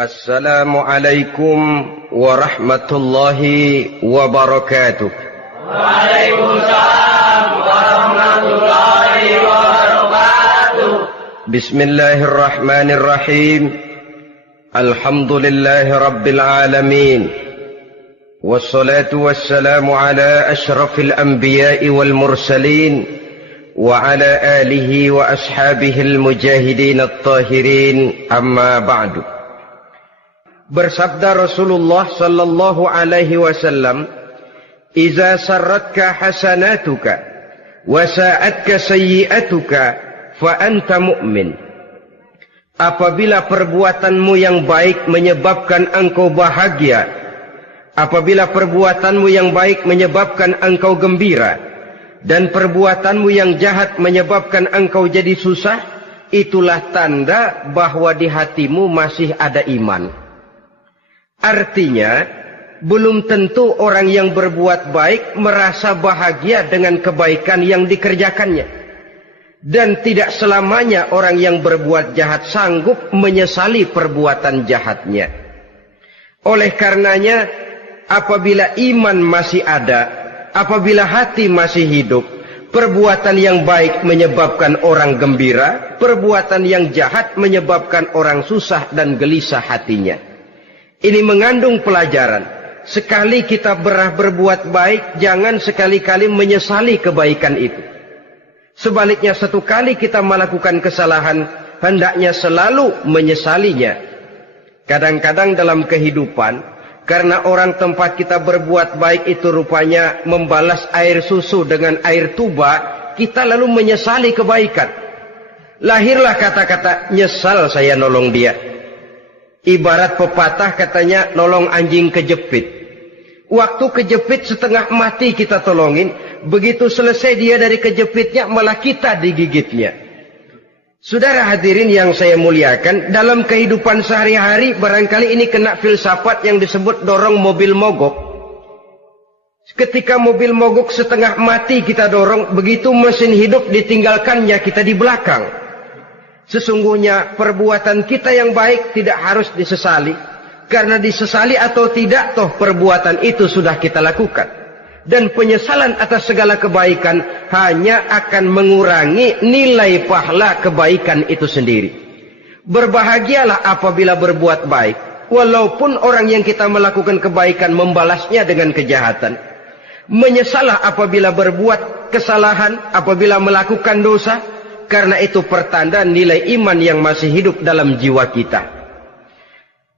Assalamualaikum warahmatullahi wabarakatuh. Waalaikumsalam warahmatullahi wabarakatuh. Bismillahirrahmanirrahim. Alhamdulillahi rabbil alamin. Wassalatu wassalamu ala ashrafil anbiya'i wal mursalin wa ala alihi wa ashabihil mujahidin at-tahirin, amma ba'du. Bersabda Rasulullah sallallahu alaihi wasallam, "Iza sarratka hasanatuka wa sa'atka sayyi'atuka fa anta mu'min." Apabila perbuatanmu yang baik menyebabkan engkau bahagia, apabila perbuatanmu yang baik menyebabkan engkau gembira, dan perbuatanmu yang jahat menyebabkan engkau jadi susah, itulah tanda bahwa di hatimu masih ada iman. Artinya, belum tentu orang yang berbuat baik merasa bahagia dengan kebaikan yang dikerjakannya. Dan tidak selamanya orang yang berbuat jahat sanggup menyesali perbuatan jahatnya. Oleh karenanya, apabila iman masih ada, apabila hati masih hidup, perbuatan yang baik menyebabkan orang gembira, perbuatan yang jahat menyebabkan orang susah dan gelisah hatinya. Ini mengandung pelajaran. Sekali kita berbuat baik, jangan sekali-kali menyesali kebaikan itu. Sebaliknya, satu kali kita melakukan kesalahan, hendaknya selalu menyesalinya. Kadang-kadang dalam kehidupan, karena orang tempat kita berbuat baik itu rupanya membalas air susu dengan air tuba, kita lalu menyesali kebaikan. Lahirlah kata-kata, "Nyesal saya nolong dia." Ibarat pepatah katanya, nolong anjing kejepit. Waktu kejepit setengah mati kita tolongin, begitu selesai dia dari kejepitnya malah kita digigitnya. Saudara hadirin yang saya muliakan, dalam kehidupan sehari-hari barangkali ini kena filsafat yang disebut dorong mobil mogok. Ketika mobil mogok setengah mati kita dorong, begitu mesin hidup ditinggalkannya kita di belakang. Sesungguhnya perbuatan kita yang baik tidak harus disesali. Karena disesali atau tidak, toh perbuatan itu sudah kita lakukan. Dan penyesalan atas segala kebaikan hanya akan mengurangi nilai pahala kebaikan itu sendiri. Berbahagialah apabila berbuat baik, walaupun orang yang kita melakukan kebaikan membalasnya dengan kejahatan. Menyesalah apabila berbuat kesalahan, apabila melakukan dosa, karena itu pertanda nilai iman yang masih hidup dalam jiwa kita.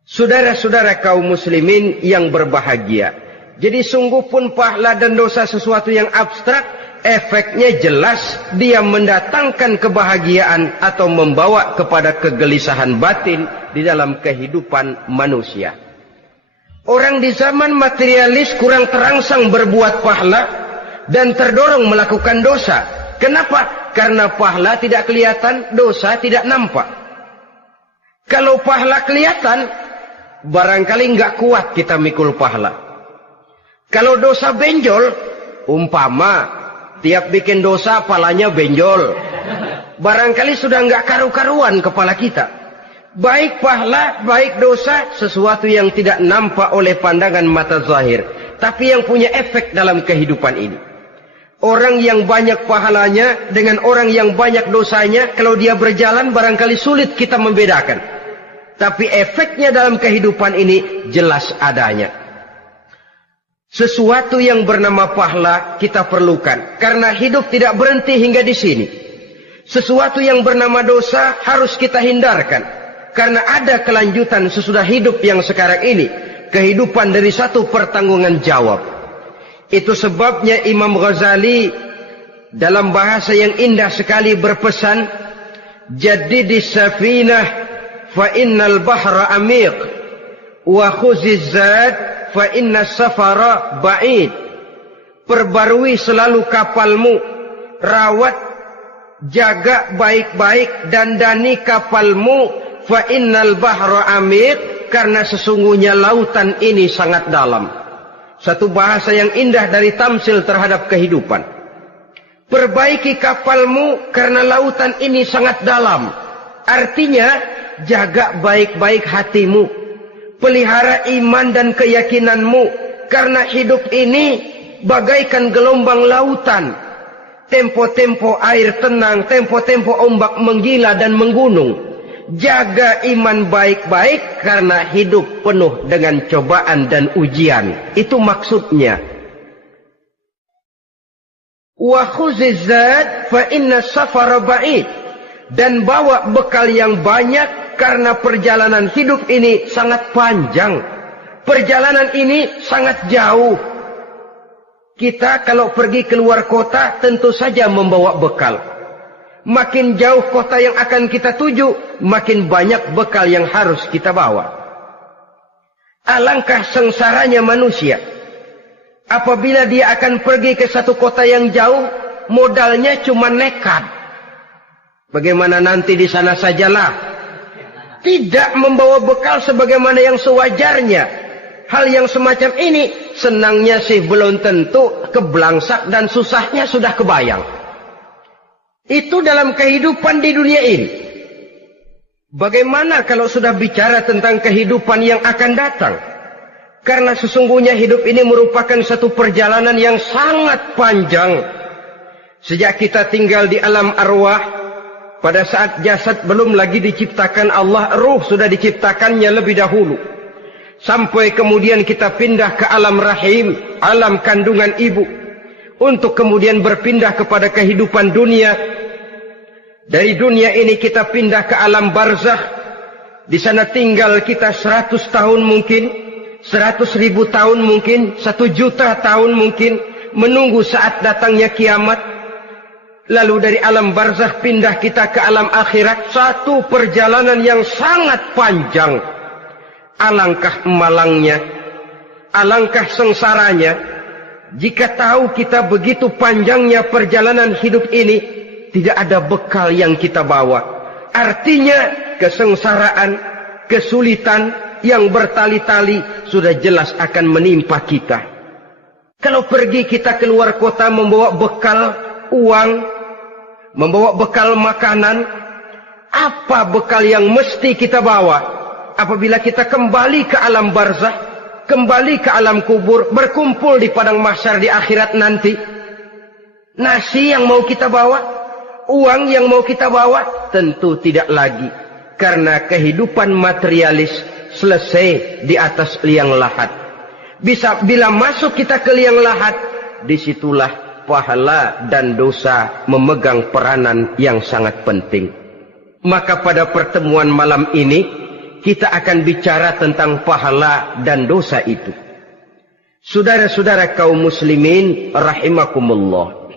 Saudara-saudara kaum muslimin yang berbahagia, jadi sungguh pun pahala dan dosa sesuatu yang abstrak, efeknya jelas dia mendatangkan kebahagiaan atau membawa kepada kegelisahan batin di dalam kehidupan manusia. Orang di zaman materialis kurang terangsang berbuat pahala dan terdorong melakukan dosa. Kenapa? Karena pahala tidak kelihatan, dosa tidak nampak. Kalau pahala kelihatan, barangkali nggak kuat kita mikul pahala. Kalau dosa benjol, umpama tiap bikin dosa palanya benjol, barangkali sudah nggak karu-karuan kepala kita. Baik pahala, baik dosa, sesuatu yang tidak nampak oleh pandangan mata zahir, tapi yang punya efek dalam kehidupan ini. Orang yang banyak pahalanya dengan orang yang banyak dosanya, kalau dia berjalan barangkali sulit kita membedakan. Tapi efeknya dalam kehidupan ini jelas adanya. Sesuatu yang bernama pahala kita perlukan, karena hidup tidak berhenti hingga di sini. Sesuatu yang bernama dosa harus kita hindarkan, karena ada kelanjutan sesudah hidup yang sekarang ini. Kehidupan dari satu pertanggungan jawab. Itu sebabnya Imam Ghazali dalam bahasa yang indah sekali berpesan, "Jaddidis safinah fa innal bahra amiq wa khuziz zad fa innas safara ba'id." Perbarui selalu kapalmu, rawat, jaga baik-baik, dandani kapalmu, fa innal bahra amiq, karena sesungguhnya lautan ini sangat dalam. Satu bahasa yang indah dari tamsil terhadap kehidupan. Perbaiki kapalmu karena lautan ini sangat dalam. Artinya, jaga baik-baik hatimu. Pelihara iman dan keyakinanmu, karena hidup ini bagaikan gelombang lautan. Tempo-tempo air tenang, tempo-tempo ombak menggila dan menggunung. Jaga iman baik-baik karena hidup penuh dengan cobaan dan ujian. Itu maksudnya. Wa khuziz zad fa inna safara ba'id. Dan bawa bekal yang banyak karena perjalanan hidup ini sangat panjang. Perjalanan ini sangat jauh. Kita kalau pergi keluar kota tentu saja membawa bekal. Makin jauh kota yang akan kita tuju, makin banyak bekal yang harus kita bawa. Alangkah sengsaranya manusia apabila dia akan pergi ke satu kota yang jauh, modalnya cuma nekat. Bagaimana nanti di sana sajalah. Tidak membawa bekal sebagaimana yang sewajarnya. Hal yang semacam ini senangnya sih belum tentu, keblangsak dan susahnya sudah kebayang. Itu dalam kehidupan di dunia ini. Bagaimana kalau sudah bicara tentang kehidupan yang akan datang? Karena sesungguhnya hidup ini merupakan satu perjalanan yang sangat panjang. Sejak kita tinggal di alam arwah, pada saat jasad belum lagi diciptakan Allah, ruh sudah diciptakannya lebih dahulu. Sampai kemudian kita pindah ke alam rahim, alam kandungan ibu. Untuk kemudian berpindah kepada kehidupan dunia. Dari dunia ini kita pindah ke alam barzakh. Di sana tinggal kita 100 tahun mungkin, 100.000 tahun mungkin, 1 juta tahun mungkin, menunggu saat datangnya kiamat. Lalu dari alam barzakh pindah kita ke alam akhirat. Satu perjalanan yang sangat panjang. Alangkah malangnya, alangkah sengsaranya, jika tahu kita begitu panjangnya perjalanan hidup ini, tidak ada bekal yang kita bawa. Artinya kesengsaraan, kesulitan yang bertali-tali sudah jelas akan menimpa kita. Kalau pergi kita keluar kota membawa bekal uang, membawa bekal makanan, apa bekal yang mesti kita bawa? Apabila kita kembali ke alam barzakh, kembali ke alam kubur, berkumpul di padang mahsyar di akhirat nanti. Nasi yang mau kita bawa, uang yang mau kita bawa, tentu tidak lagi. Karena kehidupan materialis selesai di atas liang lahat. Bila masuk kita ke liang lahat, disitulah pahala dan dosa memegang peranan yang sangat penting. Maka pada pertemuan malam ini kita akan bicara tentang pahala dan dosa itu. Saudara-saudara kaum muslimin rahimakumullah.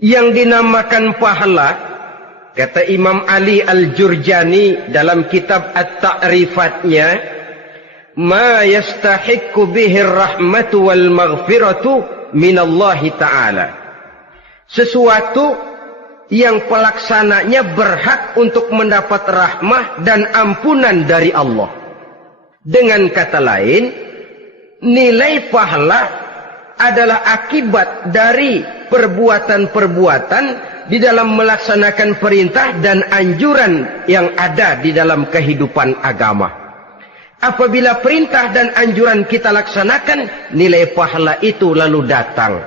Yang dinamakan pahala, kata Imam Ali Al-Jurjani dalam kitab At-Ta'rifatnya, ma yastahiqqu bihi ar-rahmatu wal maghfiratu minallahi ta'ala. Sesuatu yang pelaksananya berhak untuk mendapat rahmah dan ampunan dari Allah. Dengan kata lain, nilai pahala adalah akibat dari perbuatan-perbuatan di dalam melaksanakan perintah dan anjuran yang ada di dalam kehidupan agama. Apabila perintah dan anjuran kita laksanakan, nilai pahala itu lalu datang.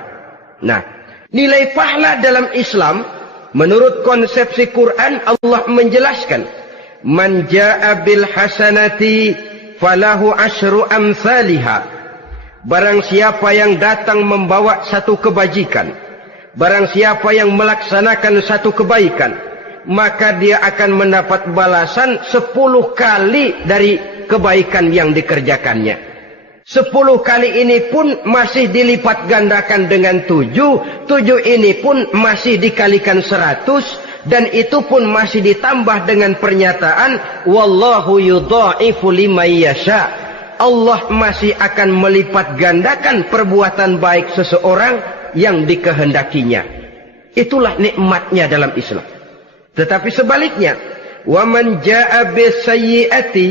Nah, nilai pahala dalam Islam, menurut konsepsi Quran, Allah menjelaskan, man jaa bil hasanati falahu asyru amsalihha. Barang siapa yang datang membawa satu kebajikan, barang siapa yang melaksanakan satu kebaikan, maka dia akan mendapat balasan 10 kali dari kebaikan yang dikerjakannya. 10 kali ini pun masih dilipat gandakan dengan 7. 7 ini pun masih dikalikan 100. Dan itu pun masih ditambah dengan pernyataan, wallahu yudha'ifu liman yasha. Allah masih akan melipat gandakan perbuatan baik seseorang yang dikehendakinya. Itulah nikmatnya dalam Islam. Tetapi sebaliknya, wa man jaa'a bisayyi'ati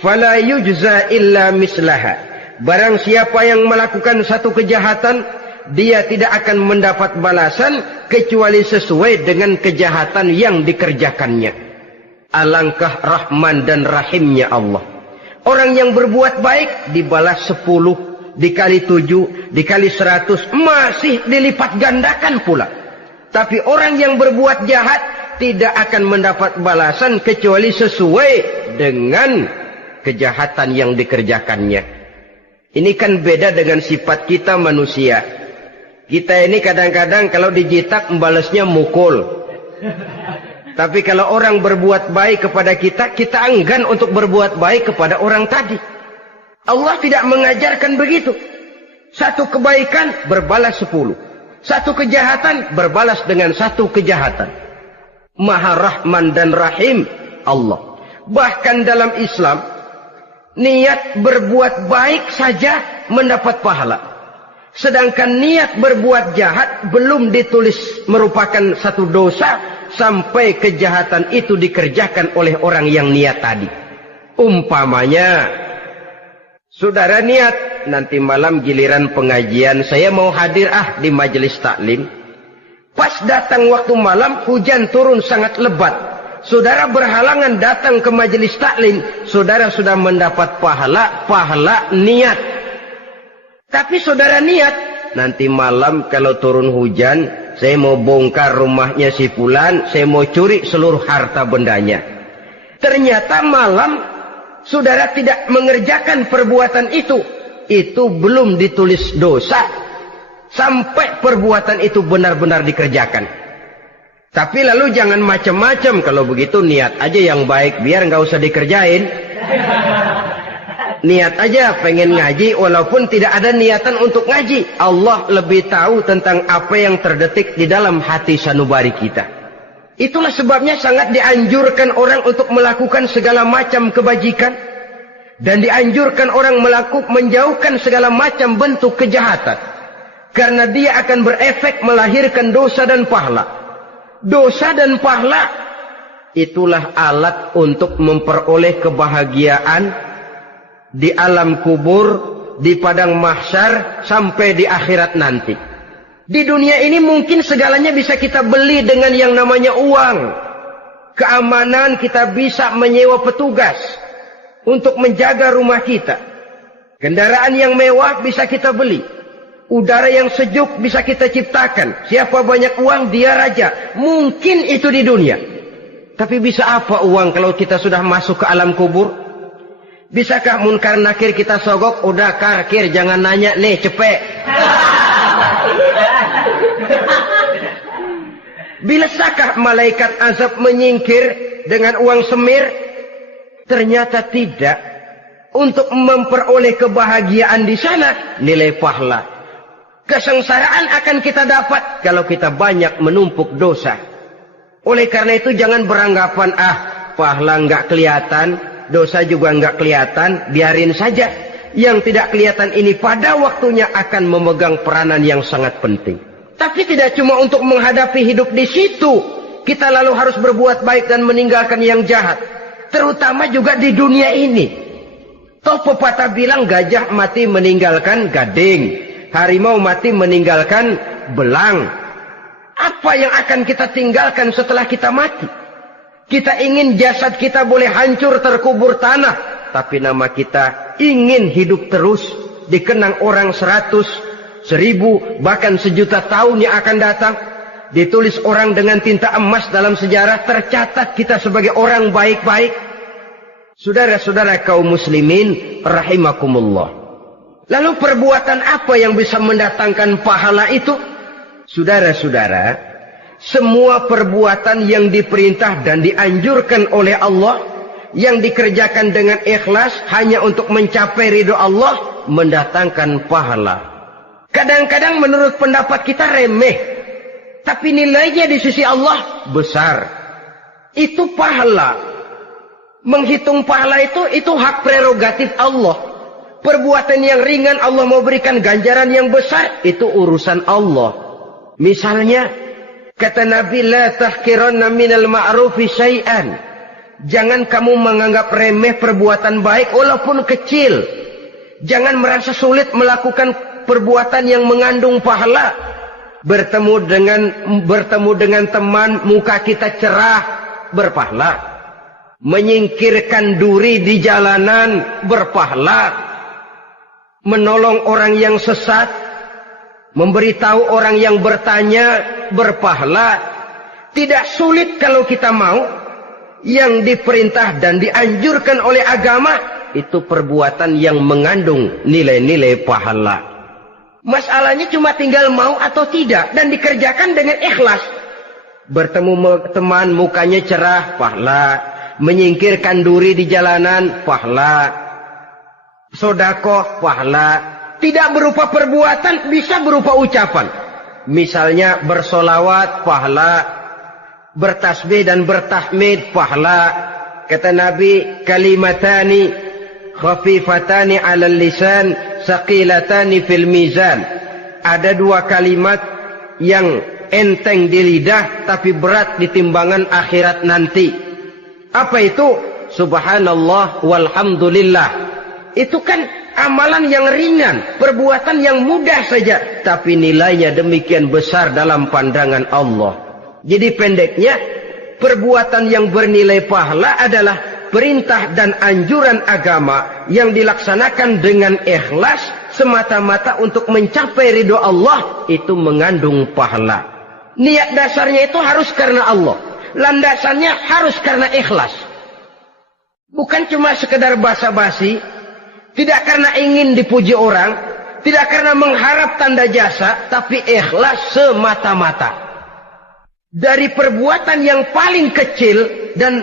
fala yujza illa mislaha. Barang siapa yang melakukan satu kejahatan, dia tidak akan mendapat balasan kecuali sesuai dengan kejahatan yang dikerjakannya. Alangkah rahman dan rahimnya Allah. Orang yang berbuat baik dibalas 10, dikali 7, dikali 100, masih dilipat gandakan pula. Tapi orang yang berbuat jahat tidak akan mendapat balasan kecuali sesuai dengan kejahatan yang dikerjakannya. Ini kan beda dengan sifat kita manusia. Kita ini kadang-kadang kalau dijitak membalasnya mukul. Tapi kalau orang berbuat baik kepada kita, kita enggan untuk berbuat baik kepada orang tadi. Allah tidak mengajarkan begitu. Satu kebaikan berbalas 10. Satu kejahatan berbalas dengan satu kejahatan. Maha Rahman dan Rahim Allah. Bahkan dalam Islam, niat berbuat baik saja mendapat pahala. Sedangkan niat berbuat jahat belum ditulis merupakan satu dosa sampai kejahatan itu dikerjakan oleh orang yang niat tadi. Umpamanya, saudara niat, nanti malam giliran pengajian, saya mau hadir di majelis taklim. Pas datang waktu malam, hujan turun sangat lebat. Saudara berhalangan datang ke majelis taklim, saudara sudah mendapat pahala niat. Tapi saudara niat, nanti malam kalau turun hujan, saya mau bongkar rumahnya si fulan, saya mau curi seluruh harta bendanya. Ternyata malam saudara tidak mengerjakan perbuatan itu belum ditulis dosa sampai perbuatan itu benar-benar dikerjakan. Tapi lalu jangan macam-macam, kalau begitu niat aja yang baik biar nggak usah dikerjain. Niat aja pengen ngaji walaupun tidak ada niatan untuk ngaji. Allah lebih tahu tentang apa yang terdetik di dalam hati sanubari kita. Itulah sebabnya sangat dianjurkan orang untuk melakukan segala macam kebajikan. Dan dianjurkan orang menjauhkan segala macam bentuk kejahatan. Karena dia akan berefek melahirkan dosa dan pahala. Dosa dan pahala itulah alat untuk memperoleh kebahagiaan di alam kubur, di padang mahsyar, sampai di akhirat nanti. Di dunia ini mungkin segalanya bisa kita beli dengan yang namanya uang. Keamanan kita bisa menyewa petugas untuk menjaga rumah kita. Kendaraan yang mewah bisa kita beli. Udara yang sejuk bisa kita ciptakan. Siapa banyak uang, dia raja. Mungkin itu di dunia. Tapi bisa apa uang kalau kita sudah masuk ke alam kubur? Bisakah munkar nakir kita sogok? Udah karkir, jangan nanya nih, cepet. Bisakah malaikat azab menyingkir dengan uang semir? Ternyata tidak. Untuk memperoleh kebahagiaan di sana, nilai pahala. Kesengsaraan akan kita dapat kalau kita banyak menumpuk dosa. Oleh karena itu jangan beranggapan, pahala nggak kelihatan, dosa juga nggak kelihatan, biarin saja. Yang tidak kelihatan ini pada waktunya akan memegang peranan yang sangat penting. Tapi tidak cuma untuk menghadapi hidup di situ, kita lalu harus berbuat baik dan meninggalkan yang jahat. Terutama juga di dunia ini. Toh pepatah bilang gajah mati meninggalkan gading, harimau mati meninggalkan belang. Apa yang akan kita tinggalkan setelah kita mati? Kita ingin jasad kita boleh hancur terkubur tanah, tapi nama kita ingin hidup terus, dikenang orang 100, 1000, bahkan 1.000.000 tahun yang akan datang. Ditulis orang dengan tinta emas dalam sejarah, tercatat kita sebagai orang baik-baik. Saudara-saudara kaum muslimin rahimakumullah. Lalu perbuatan apa yang bisa mendatangkan pahala itu? Saudara-saudara, semua perbuatan yang diperintah dan dianjurkan oleh Allah, yang dikerjakan dengan ikhlas hanya untuk mencapai ridho Allah, mendatangkan pahala. Kadang-kadang menurut pendapat kita remeh, tapi nilainya di sisi Allah besar. Itu pahala. Menghitung pahala itu hak prerogatif Allah. Perbuatan yang ringan Allah mau berikan ganjaran yang besar, itu urusan Allah. Misalnya, kata Nabi, la tahkiranna minal ma'rufi syai'an. Jangan kamu menganggap remeh perbuatan baik walaupun kecil. Jangan merasa sulit melakukan perbuatan yang mengandung pahala. Bertemu dengan teman, muka kita cerah, berpahala. Menyingkirkan duri di jalanan berpahala. Menolong orang yang sesat, memberitahu orang yang bertanya berpahala. Tidak sulit kalau kita mau. Yang diperintah dan dianjurkan oleh agama itu perbuatan yang mengandung nilai-nilai pahala. Masalahnya cuma tinggal mau atau tidak dan dikerjakan dengan ikhlas. Bertemu teman mukanya cerah, pahala. Menyingkirkan duri di jalanan, pahala. Sedekah, pahala. Tidak berupa perbuatan, bisa berupa ucapan. Misalnya bersolawat, pahala. Bertasbih dan bertahmid, pahala. Kata Nabi, kalimatani khafifatani 'alal lisan, saqilatani fil mizan. Ada dua kalimat yang enteng di lidah tapi berat di timbangan akhirat nanti. Apa itu? Subhanallah walhamdulillah. Itu kan amalan yang ringan, perbuatan yang mudah saja, tapi nilainya demikian besar dalam pandangan Allah. Jadi pendeknya, perbuatan yang bernilai pahala adalah perintah dan anjuran agama yang dilaksanakan dengan ikhlas semata-mata untuk mencapai ridho Allah, itu mengandung pahala. Niat dasarnya itu harus karena Allah. Landasannya harus karena ikhlas. Bukan cuma sekedar basa-basi, tidak karena ingin dipuji orang, tidak karena mengharap tanda jasa, tapi ikhlas semata-mata. Dari perbuatan yang paling kecil dan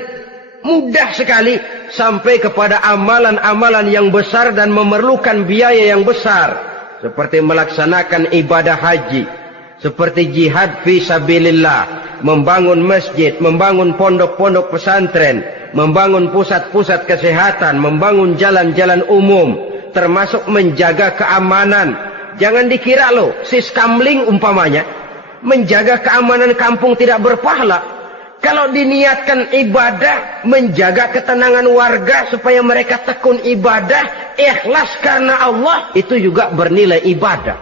mudah sekali sampai kepada amalan-amalan yang besar dan memerlukan biaya yang besar, seperti melaksanakan ibadah haji, seperti jihad fi sabilillah, membangun masjid, membangun pondok-pondok pesantren, membangun pusat-pusat kesehatan, membangun jalan-jalan umum, termasuk menjaga keamanan. Jangan dikira loh, siskamling umpamanya, menjaga keamanan kampung tidak berpahala. Kalau diniatkan ibadah, menjaga ketenangan warga supaya mereka tekun ibadah, ikhlas karena Allah, itu juga bernilai ibadah.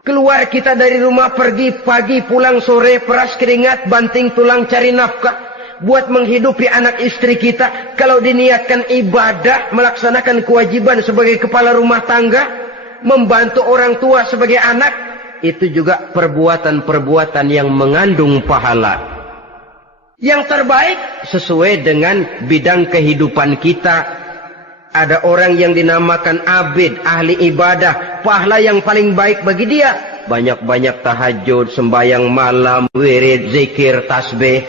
Keluar kita dari rumah, pergi pagi, pulang sore, peras keringat, banting tulang cari nafkah buat menghidupi anak istri kita. Kalau diniatkan ibadah, melaksanakan kewajiban sebagai kepala rumah tangga, membantu orang tua sebagai anak, itu juga perbuatan-perbuatan yang mengandung pahala. Yang terbaik sesuai dengan bidang kehidupan kita. Ada orang yang dinamakan abid, ahli ibadah. Pahala yang paling baik bagi dia, banyak-banyak tahajud, sembahyang malam, wirid, zikir, tasbih.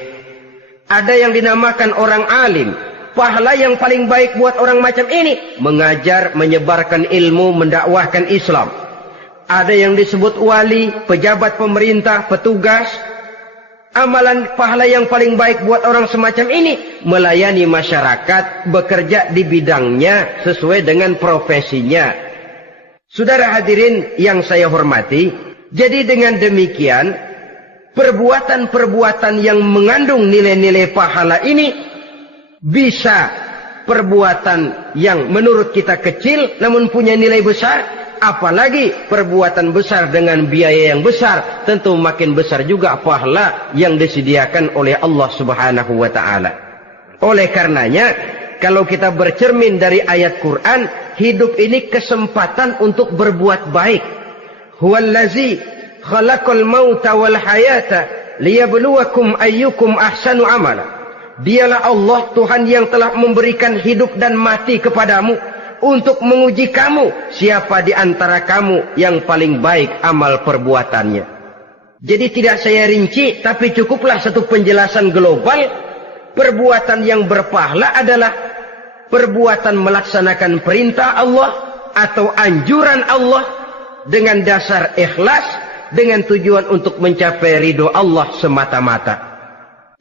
Ada yang dinamakan orang alim. Pahala yang paling baik buat orang macam ini, mengajar, menyebarkan ilmu, mendakwahkan Islam. Ada yang disebut wali, pejabat pemerintah, petugas. Amalan pahala yang paling baik buat orang semacam ini, melayani masyarakat, bekerja di bidangnya sesuai dengan profesinya. Saudara hadirin yang saya hormati, jadi dengan demikian, perbuatan-perbuatan yang mengandung nilai-nilai pahala ini bisa perbuatan yang menurut kita kecil namun punya nilai besar. Apalagi perbuatan besar dengan biaya yang besar, tentu makin besar juga pahala yang disediakan oleh Allah Subhanahu wa ta'ala. Oleh karenanya, kalau kita bercermin dari ayat Quran, hidup ini kesempatan untuk berbuat baik. Huwallazi khalaqal mauta wal hayata liyabluwakum ayyukum ahsanu amala. Dialah Allah, Tuhan yang telah memberikan hidup dan mati kepadamu untuk menguji kamu, siapa di antara kamu yang paling baik amal perbuatannya. Jadi tidak saya rinci, tapi cukuplah satu penjelasan global. Perbuatan yang berpahala adalah perbuatan melaksanakan perintah Allah atau anjuran Allah dengan dasar ikhlas, dengan tujuan untuk mencapai ridho Allah semata-mata.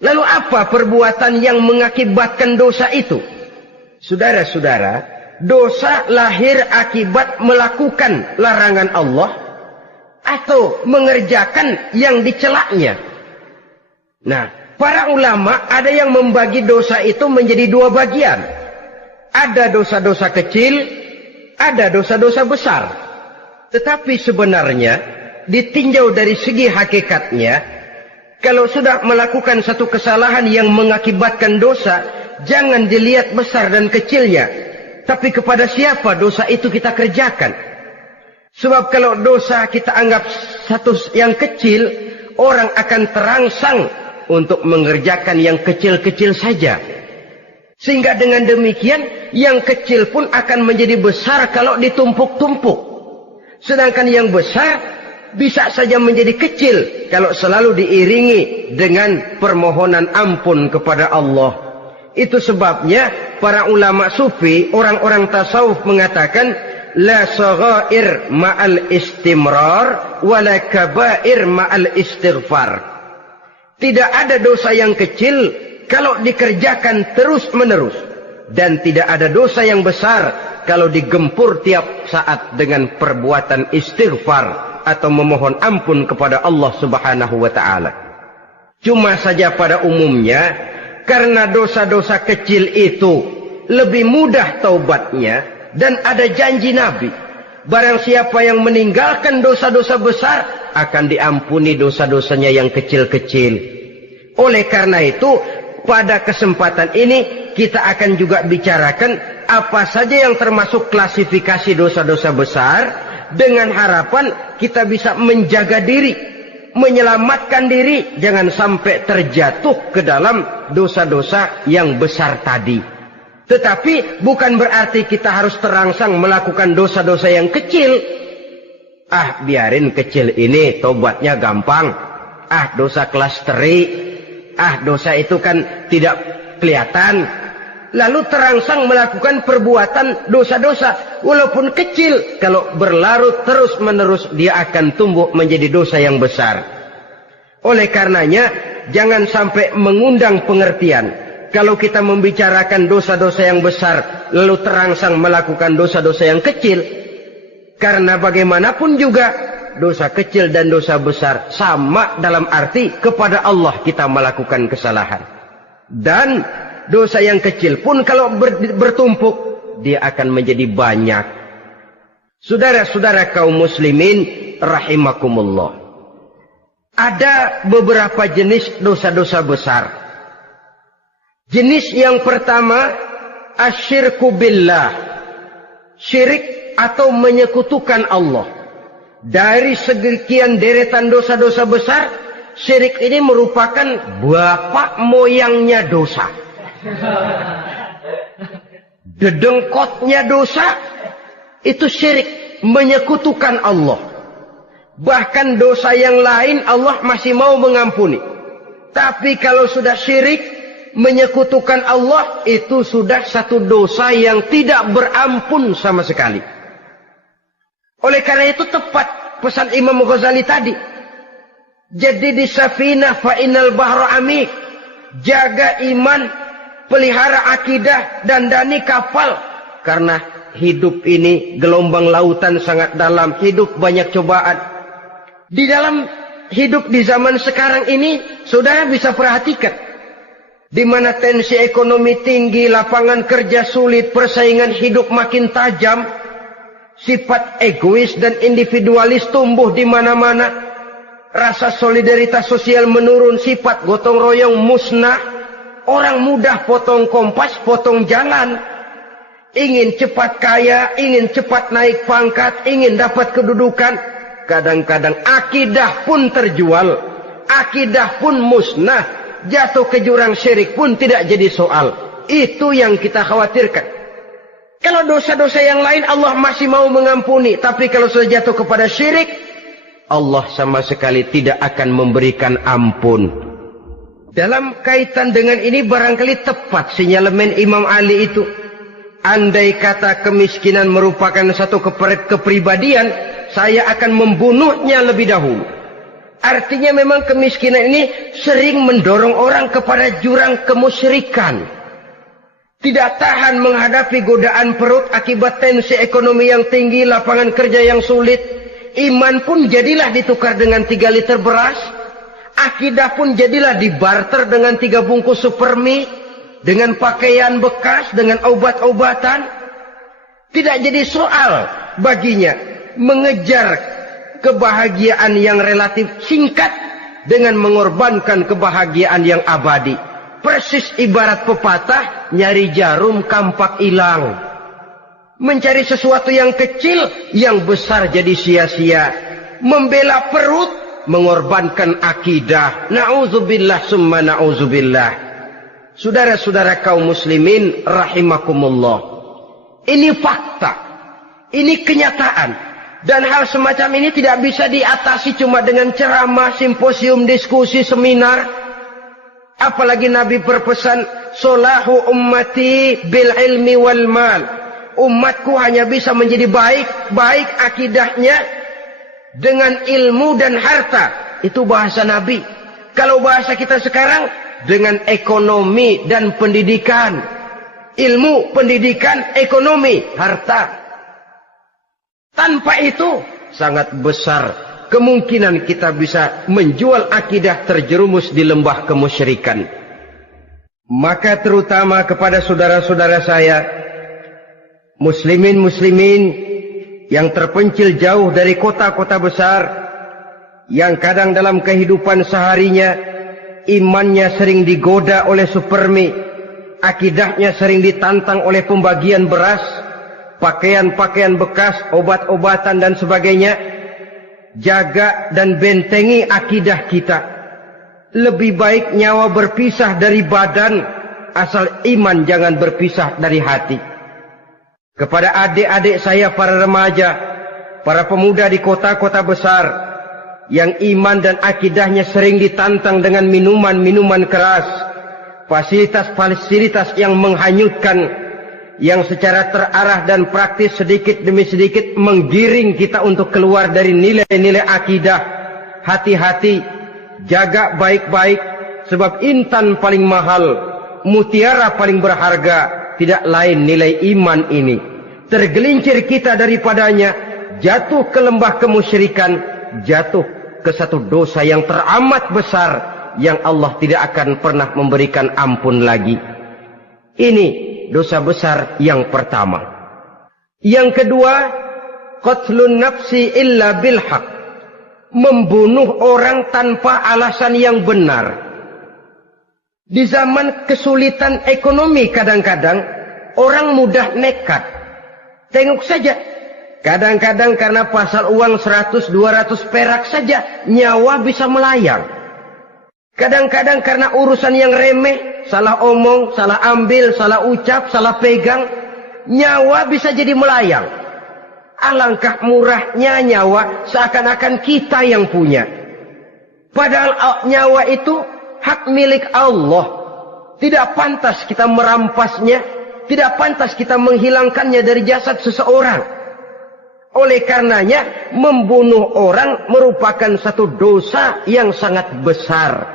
Lalu apa perbuatan yang mengakibatkan dosa itu? Saudara-saudara, dosa lahir akibat melakukan larangan Allah atau mengerjakan yang dicelaknya. Nah, para ulama ada yang membagi dosa itu menjadi dua bagian. Ada dosa-dosa kecil, ada dosa-dosa besar. Tetapi sebenarnya ditinjau dari segi hakikatnya, kalau sudah melakukan satu kesalahan yang mengakibatkan dosa, jangan dilihat besar dan kecilnya, tapi kepada siapa dosa itu kita kerjakan. Sebab kalau dosa kita anggap satu yang kecil, orang akan terangsang untuk mengerjakan yang kecil-kecil saja. Sehingga dengan demikian, yang kecil pun akan menjadi besar kalau ditumpuk-tumpuk. Sedangkan yang besar bisa saja menjadi kecil kalau selalu diiringi dengan permohonan ampun kepada Allah. Itu sebabnya para ulama sufi, orang-orang tasawuf mengatakan, la saghair ma'al istimrar wala kabair ma'al istighfar. Tidak ada dosa yang kecil kalau dikerjakan terus-menerus, dan tidak ada dosa yang besar kalau digempur tiap saat dengan perbuatan istighfar atau memohon ampun kepada Allah Subhanahu wa taala. Cuma saja pada umumnya, karena dosa-dosa kecil itu lebih mudah taubatnya, dan ada janji Nabi, barang siapa yang meninggalkan dosa-dosa besar akan diampuni dosa-dosanya yang kecil-kecil. Oleh karena itu, pada kesempatan ini kita akan juga bicarakan apa saja yang termasuk klasifikasi dosa-dosa besar, dengan harapan kita bisa menjaga diri, menyelamatkan diri, jangan sampai terjatuh ke dalam dosa-dosa yang besar tadi. Tetapi bukan berarti kita harus terangsang melakukan dosa-dosa yang kecil. Biarin kecil ini, tobatnya gampang. Dosa kelas teri. Dosa itu kan tidak kelihatan. Lalu terangsang melakukan perbuatan dosa-dosa walaupun kecil. Kalau berlarut terus-menerus, dia akan tumbuh menjadi dosa yang besar. Oleh karenanya, jangan sampai mengundang pengertian kalau kita membicarakan dosa-dosa yang besar lalu terangsang melakukan dosa-dosa yang kecil. Karena bagaimanapun juga dosa kecil dan dosa besar sama dalam arti kepada Allah kita melakukan kesalahan. Dan dosa yang kecil pun kalau bertumpuk, dia akan menjadi banyak. Saudara-saudara kaum muslimin rahimakumullah, ada beberapa jenis dosa-dosa besar. Jenis yang pertama, asyirku billah, syirik atau menyekutukan Allah. Dari sekian deretan dosa-dosa besar, syirik ini merupakan bapak moyangnya dosa. Dedengkotnya dosa, itu syirik, menyekutukan Allah. Bahkan dosa yang lain Allah masih mau mengampuni. Tapi kalau sudah syirik, menyekutukan Allah, itu sudah satu dosa yang tidak berampun sama sekali. Oleh karena itu tepat pesan Imam Ghazali tadi. Jadi di safinah fa innal bahra amik. Jaga iman, pelihara akidah, dandani kapal. Karena hidup ini gelombang lautan sangat dalam, hidup banyak cobaan. Di dalam hidup di zaman sekarang ini, saudara bisa perhatikan, di mana tensi ekonomi tinggi, lapangan kerja sulit, persaingan hidup makin tajam, sifat egois dan individualis tumbuh di mana-mana, rasa solidaritas sosial menurun, sifat gotong royong musnah, orang mudah potong kompas, potong jalan, ingin cepat kaya, ingin cepat naik pangkat, ingin dapat kedudukan. Kadang-kadang akidah pun terjual, akidah pun musnah, jatuh ke jurang syirik pun tidak jadi soal. Itu yang kita khawatirkan. Kalau dosa-dosa yang lain Allah masih mau mengampuni, tapi kalau sudah jatuh kepada syirik, Allah sama sekali tidak akan memberikan ampun. Dalam kaitan dengan ini barangkali tepat sinyalemen Imam Ali itu. Andai kata kemiskinan merupakan satu kepribadian, saya akan membunuhnya lebih dahulu. Artinya memang kemiskinan ini sering mendorong orang kepada jurang kemusyrikan. Tidak tahan menghadapi godaan perut akibat tensi ekonomi yang tinggi, lapangan kerja yang sulit. Iman pun jadilah ditukar dengan 3 liter beras. Akidah pun jadilah dibarter dengan 3 bungkus supermi, dengan pakaian bekas, dengan obat-obatan. Tidak jadi soal baginya mengejar kebahagiaan yang relatif singkat dengan mengorbankan kebahagiaan yang abadi. Persis ibarat pepatah, nyari jarum kampak hilang. Mencari sesuatu yang kecil, yang besar jadi sia-sia. Membela perut, mengorbankan akidah. Na'udzubillah summa na'udzubillah. Saudara-saudara kaum muslimin rahimakumullah. Ini fakta. Ini kenyataan. Dan hal semacam ini tidak bisa diatasi cuma dengan ceramah, simposium, diskusi, seminar. Apalagi Nabi berpesan, solahu ummati bil ilmi wal mal. Umatku hanya bisa menjadi baik akidahnya dengan ilmu dan harta. Itu bahasa Nabi. Kalau bahasa kita sekarang, dengan ekonomi dan pendidikan. Ilmu, pendidikan, ekonomi, harta. Tanpa itu sangat besar kemungkinan kita bisa menjual akidah terjerumus di lembah kemusyrikan. Maka terutama kepada saudara-saudara saya, muslimin yang terpencil jauh dari kota-kota besar, yang kadang dalam kehidupan seharinya imannya sering digoda oleh supermi, akidahnya sering ditantang oleh pembagian beras, pakaian-pakaian bekas, obat-obatan dan sebagainya. Jaga dan bentengi akidah kita. Lebih baik nyawa berpisah dari badan, asal iman jangan berpisah dari hati. Kepada adik-adik saya para remaja, para pemuda di kota-kota besar, yang iman dan akidahnya sering ditantang dengan minuman-minuman keras, fasilitas-fasilitas yang menghanyutkan, yang secara terarah dan praktis sedikit demi sedikit menggiring kita untuk keluar dari nilai-nilai akidah. Hati-hati, jaga baik-baik, sebab intan paling mahal, mutiara paling berharga, tidak lain nilai iman ini. Tergelincir kita daripadanya, jatuh ke lembah kemusyrikan, jatuh ke satu dosa yang teramat besar, yang Allah tidak akan pernah memberikan ampun lagi. Ini dosa besar yang pertama. Yang kedua, qatlun nafsi illa bil haq. Membunuh orang tanpa alasan yang benar. Di zaman kesulitan ekonomi kadang-kadang orang mudah nekat. Tengok saja. Kadang-kadang karena pasar uang 100-200 perak saja nyawa bisa melayang. Kadang-kadang karena urusan yang remeh, salah omong, salah ambil, salah ucap, salah pegang, nyawa bisa jadi melayang. Alangkah murahnya nyawa, seakan-akan kita yang punya. Padahal nyawa itu hak milik Allah. Tidak pantas kita merampasnya, tidak pantas kita menghilangkannya dari jasad seseorang. Oleh karenanya, membunuh orang merupakan satu dosa yang sangat besar.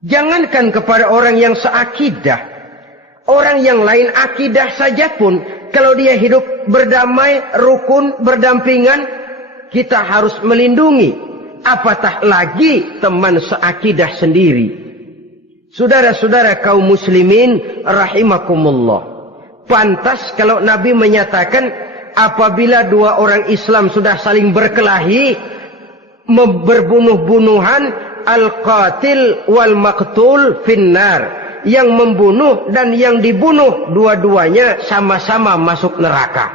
Jangankan kepada orang yang seakidah, orang yang lain akidah saja pun, kalau dia hidup berdamai, rukun, berdampingan, kita harus melindungi. Apatah lagi teman seakidah sendiri. Saudara-saudara kaum muslimin rahimakumullah. Pantas kalau Nabi menyatakan, apabila dua orang Islam sudah saling berkelahi, berbunuh-bunuhan, al-qatil wal maqtul finnar. Yang membunuh dan yang dibunuh, dua-duanya sama-sama masuk neraka.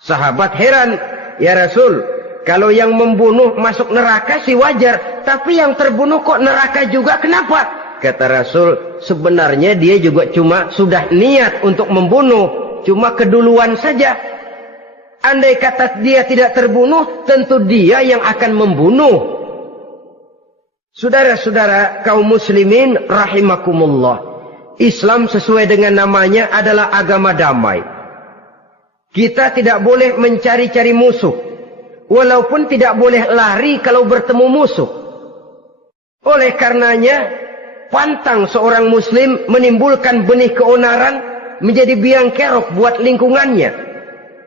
Sahabat heran, ya Rasul, kalau yang membunuh masuk neraka sih wajar, tapi yang terbunuh kok neraka juga, kenapa? Kata Rasul, sebenarnya dia juga cuma sudah niat untuk membunuh, cuma keduluan saja. Andai kata dia tidak terbunuh, tentu dia yang akan membunuh. Saudara-saudara kaum muslimin rahimakumullah. Islam sesuai dengan namanya adalah agama damai. Kita tidak boleh mencari-cari musuh. Walaupun tidak boleh lari kalau bertemu musuh. Oleh karenanya, pantang seorang muslim menimbulkan benih keonaran menjadi biang kerok buat lingkungannya.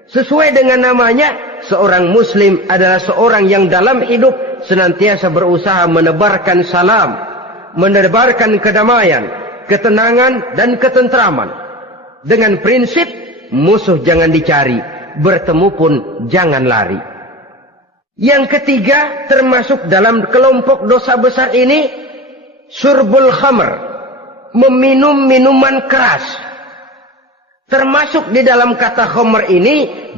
Sesuai dengan namanya, seorang muslim adalah seorang yang dalam hidup senantiasa berusaha menebarkan salam, menebarkan kedamaian, ketenangan dan ketentraman. Dengan prinsip, musuh jangan dicari, bertemu pun jangan lari. Yang ketiga, termasuk dalam kelompok dosa besar ini, syurbul khamr, meminum minuman keras. Termasuk di dalam kata khamr ini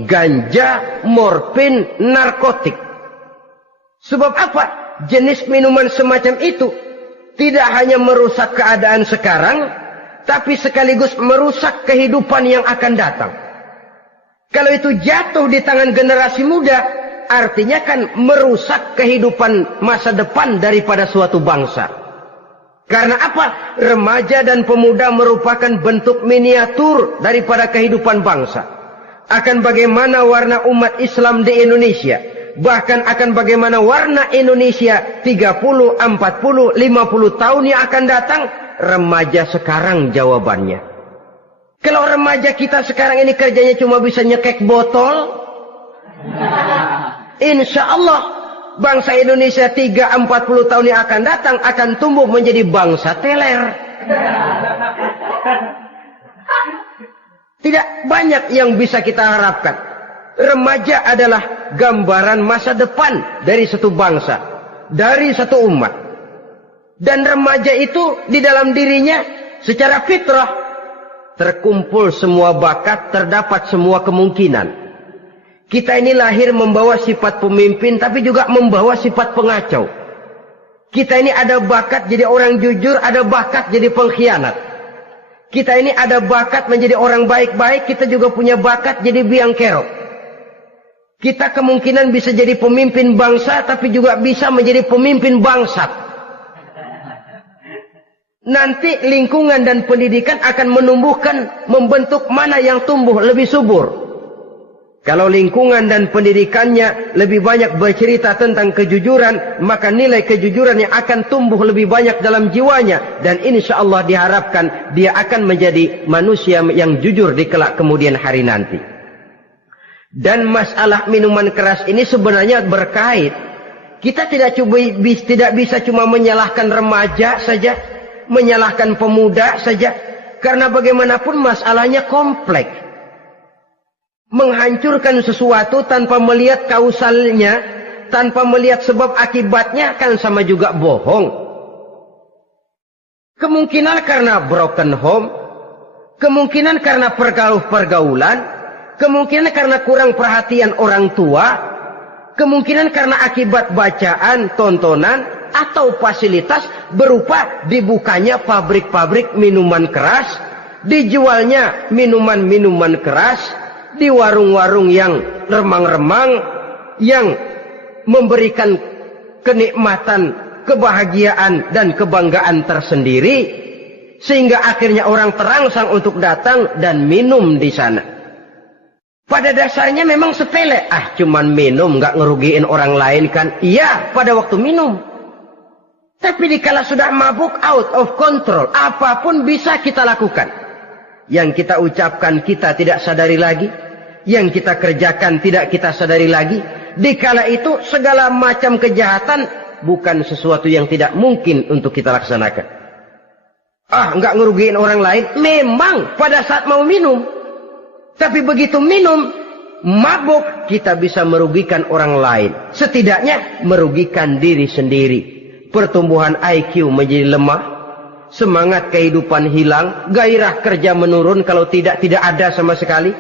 ganja, morfin, narkotik. Sebab apa? Jenis minuman semacam itu tidak hanya merusak keadaan sekarang, tapi sekaligus merusak kehidupan yang akan datang. Kalau itu jatuh di tangan generasi muda, artinya kan merusak kehidupan masa depan daripada suatu bangsa. Karena apa? Remaja dan pemuda merupakan bentuk miniatur daripada kehidupan bangsa. Akan bagaimana warna umat Islam di Indonesia. Bahkan akan bagaimana warna Indonesia 30, 40, 50 tahun yang akan datang. Remaja sekarang jawabannya. Kalau remaja kita sekarang ini kerjanya cuma bisa nyekek botol, insya Allah bangsa Indonesia 30-40 tahun yang akan datang akan tumbuh menjadi bangsa teler. Tidak banyak yang bisa kita harapkan. Remaja adalah gambaran masa depan dari satu bangsa, dari satu umat. Dan remaja itu di dalam dirinya secara fitrah terkumpul semua bakat, terdapat semua kemungkinan. Kita ini lahir membawa sifat pemimpin, tapi juga membawa sifat pengacau. Kita ini ada bakat jadi orang jujur, ada bakat jadi pengkhianat. Kita ini ada bakat menjadi orang baik-baik, kita juga punya bakat jadi biang kerok. Kita kemungkinan bisa jadi pemimpin bangsa, tapi juga bisa menjadi pemimpin bangsat. Nanti lingkungan dan pendidikan akan menumbuhkan, membentuk mana yang tumbuh lebih subur. Kalau lingkungan dan pendidikannya lebih banyak bercerita tentang kejujuran, maka nilai kejujuran yang akan tumbuh lebih banyak dalam jiwanya. Dan insya Allah diharapkan dia akan menjadi manusia yang jujur di kelak kemudian hari nanti. Dan masalah minuman keras ini sebenarnya berkait. Kita tidak bisa cuma menyalahkan remaja saja, menyalahkan pemuda saja. Karena bagaimanapun masalahnya kompleks. Menghancurkan sesuatu tanpa melihat kausalnya, tanpa melihat sebab akibatnya kan sama juga bohong. Kemungkinan karena broken home, kemungkinan karena pergaulan, kemungkinan karena kurang perhatian orang tua, kemungkinan karena akibat bacaan, tontonan, atau fasilitas berupa dibukanya pabrik-pabrik minuman keras, dijualnya minuman-minuman keras, di warung-warung yang remang-remang, yang memberikan kenikmatan, kebahagiaan dan kebanggaan tersendiri, sehingga akhirnya orang terangsang untuk datang dan minum di sana. Pada dasarnya memang sepele, cuman minum nggak ngerugiin orang lain kan? Iya, pada waktu minum. Tapi dikala sudah mabuk, out of control, apapun bisa kita lakukan. Yang kita ucapkan kita tidak sadari lagi, yang kita kerjakan tidak kita sadari lagi. Dikala itu segala macam kejahatan bukan sesuatu yang tidak mungkin untuk kita laksanakan. Nggak ngerugiin orang lain, memang pada saat mau minum. Tapi begitu minum, mabuk, kita bisa merugikan orang lain. Setidaknya merugikan diri sendiri. Pertumbuhan IQ menjadi lemah, semangat kehidupan hilang, gairah kerja menurun, kalau tidak ada sama sekali.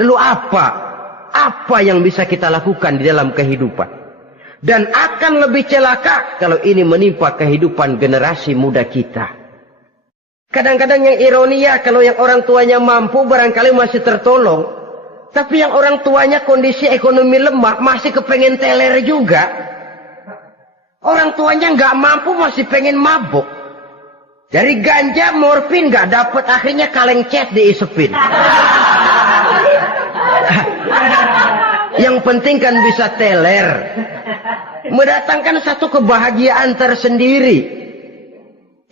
Lalu apa yang bisa kita lakukan di dalam kehidupan? Dan akan lebih celaka kalau ini menimpa kehidupan generasi muda kita. Kadang-kadang yang ironi ya, kalau yang orang tuanya mampu barangkali masih tertolong. Tapi yang orang tuanya kondisi ekonomi lemah masih kepengen teler juga. Orang tuanya nggak mampu masih pengen mabuk. Dari ganja, morfin nggak dapat, akhirnya kaleng cet diisepin. Yang penting kan bisa teler. Mendatangkan satu kebahagiaan tersendiri.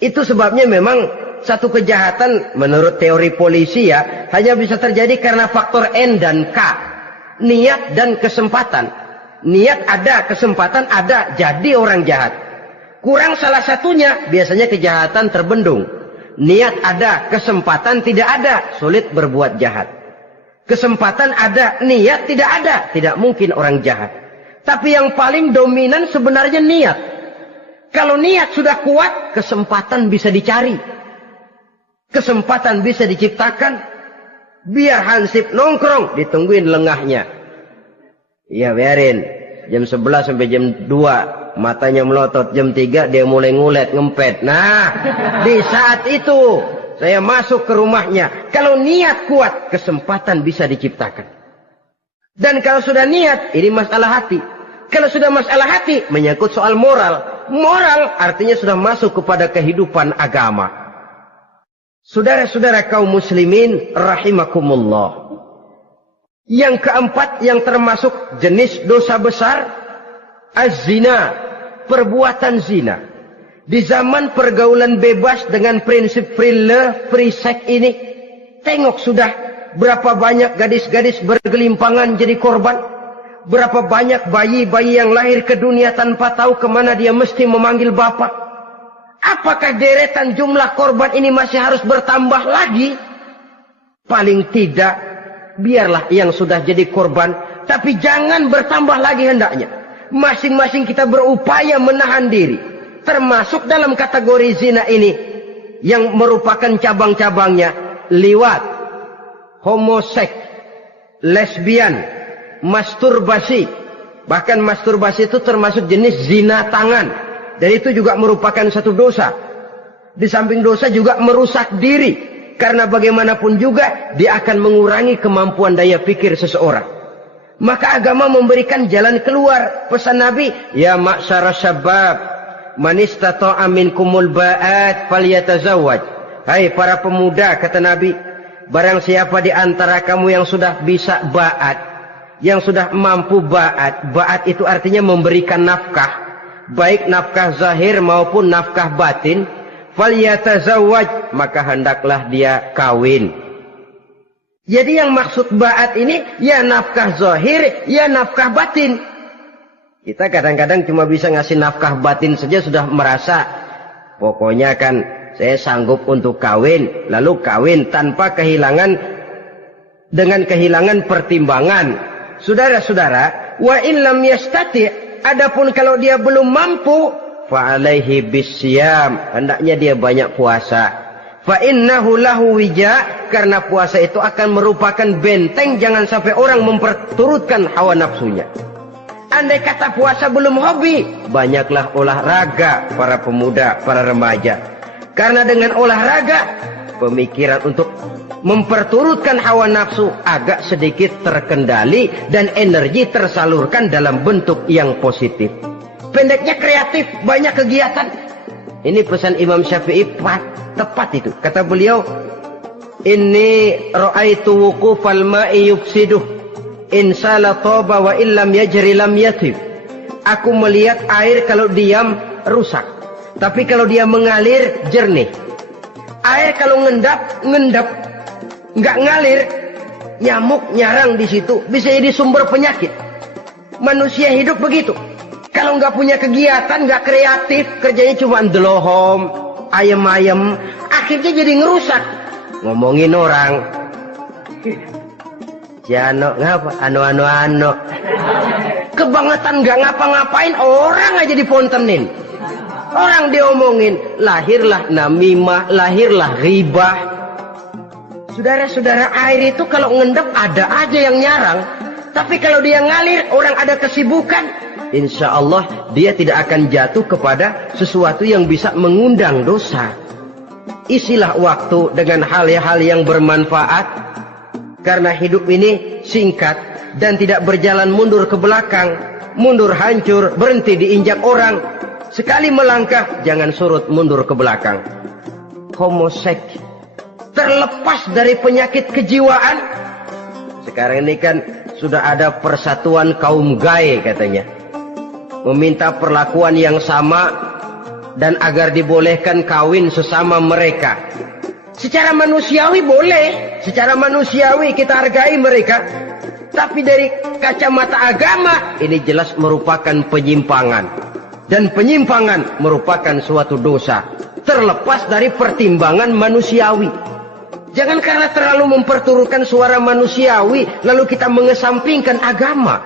Itu sebabnya memang satu kejahatan menurut teori polisi ya hanya bisa terjadi karena faktor N dan K. Niat dan kesempatan. Niat ada, kesempatan ada, jadi orang jahat. Kurang salah satunya, biasanya kejahatan terbendung. Niat ada, kesempatan tidak ada, sulit berbuat jahat. Kesempatan ada, niat tidak ada, tidak mungkin orang jahat. Tapi yang paling dominan sebenarnya niat. Kalau niat sudah kuat, kesempatan bisa dicari. Kesempatan bisa diciptakan. Biar Hansip nongkrong, ditungguin lengahnya. Iya biarin. Jam 11 sampai jam 2. Matanya melotot. Jam 3 dia mulai ngulet, ngempet. Nah, di saat itu saya masuk ke rumahnya. Kalau niat kuat, kesempatan bisa diciptakan. Dan kalau sudah niat, ini masalah hati. Kalau sudah masalah hati, menyangkut soal moral. Moral artinya sudah masuk kepada kehidupan agama. Saudara-saudara kaum muslimin rahimakumullah. Yang keempat yang termasuk jenis dosa besar, az-zina, perbuatan zina. Di zaman pergaulan bebas dengan prinsip free love, free sex ini, tengok sudah berapa banyak gadis-gadis bergelimpangan jadi korban. Berapa banyak bayi-bayi yang lahir ke dunia tanpa tahu kemana dia mesti memanggil bapak. Apakah deretan jumlah korban ini masih harus bertambah lagi? Paling tidak, biarlah yang sudah jadi korban, tapi jangan bertambah lagi hendaknya. Masing-masing kita berupaya menahan diri. Termasuk dalam kategori zina ini, yang merupakan cabang-cabangnya, liwat, homoseks, lesbian, masturbasi. Bahkan masturbasi itu termasuk jenis zina tangan. Dan itu juga merupakan satu dosa. Di samping dosa juga merusak diri. Karena bagaimanapun juga dia akan mengurangi kemampuan daya pikir seseorang. Maka agama memberikan jalan keluar. Pesan Nabi, ya ma'syara syabab, man istata'a minkumul ba'at falyatazawwaj. Hai para pemuda, kata Nabi, barang siapa di antara kamu yang sudah bisa ba'at, yang sudah mampu ba'at. Ba'at itu artinya memberikan nafkah. Baik nafkah zahir maupun nafkah batin, falyatazawwaj, maka hendaklah dia kawin. Jadi yang maksud ba'at ini ya nafkah zahir, ya nafkah batin. Kita kadang-kadang cuma bisa ngasih nafkah batin saja sudah merasa pokoknya kan saya sanggup untuk kawin, lalu kawin tanpa kehilangan, dengan kehilangan pertimbangan. Saudara-saudara, wa in lam yastati', adapun kalau dia belum mampu, fa alaihi bisyam, hendaknya dia banyak puasa. Fa innahu lahu wija, karena puasa itu akan merupakan benteng jangan sampai orang memperturutkan hawa nafsunya. Andai kata puasa belum hobi, banyaklah olahraga para pemuda, para remaja. Karena dengan olahraga, pemikiran untuk memperturutkan hawa nafsu agak sedikit terkendali dan energi tersalurkan dalam bentuk yang positif. Pendeknya kreatif, banyak kegiatan. Ini pesan Imam Syafi'i tepat itu. Kata beliau, inni ra'aitu wuqufal ma'i yufsiduh insala toba wa illam yajri lam yatib. Aku melihat air kalau diam rusak, tapi kalau dia mengalir jernih. Air kalau ngendap nggak ngalir, nyamuk nyarang di situ, bisa jadi sumber penyakit. Manusia hidup begitu. Kalau nggak punya kegiatan, nggak kreatif, kerjanya cuma ndelohom, ayam-ayam, akhirnya jadi ngerusak. Ngomongin orang, Jano ngapa? Ano. Kebangetan nggak ngapa-ngapain, orang aja dipontenin. Orang diomongin, lahirlah namimah, lahirlah ribah. Saudara-saudara, air itu kalau ngendap ada aja yang nyarang. Tapi kalau dia ngalir, orang ada kesibukan, insya Allah dia tidak akan jatuh kepada sesuatu yang bisa mengundang dosa. Isilah waktu dengan hal-hal yang bermanfaat. Karena hidup ini singkat dan tidak berjalan mundur ke belakang. Mundur hancur, berhenti diinjak orang. Sekali melangkah, jangan surut mundur ke belakang. Homoseks terlepas dari penyakit kejiwaan. Sekarang ini kan sudah ada persatuan kaum gay katanya, meminta perlakuan yang sama dan agar dibolehkan kawin sesama mereka. Secara manusiawi boleh, secara manusiawi kita hargai mereka. Tapi dari kacamata agama ini jelas merupakan penyimpangan, dan penyimpangan merupakan suatu dosa terlepas dari pertimbangan manusiawi. Jangan karena terlalu memperturutkan suara manusiawi lalu kita mengesampingkan agama.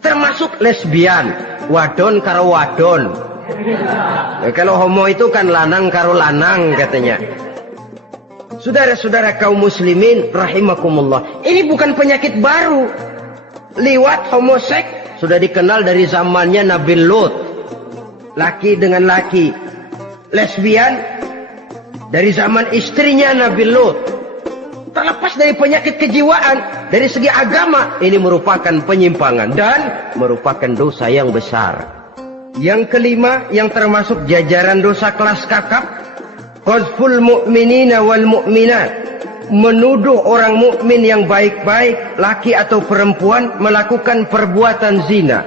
Termasuk lesbian, wadon karo wadon. Kalau homo itu kan lanang karo lanang katanya. Saudara-saudara kaum muslimin rahimakumullah, ini bukan penyakit baru. Liwat, homoseks sudah dikenal dari zamannya Nabi Lut, laki dengan laki. Lesbian dari zaman istrinya Nabi Lut. Terlepas dari penyakit kejiwaan, dari segi agama ini merupakan penyimpangan dan merupakan dosa yang besar. Yang kelima, yang termasuk jajaran dosa kelas kakap, qazful mu'minina wal mu'minat, menuduh orang mukmin yang baik-baik, laki atau perempuan, melakukan perbuatan zina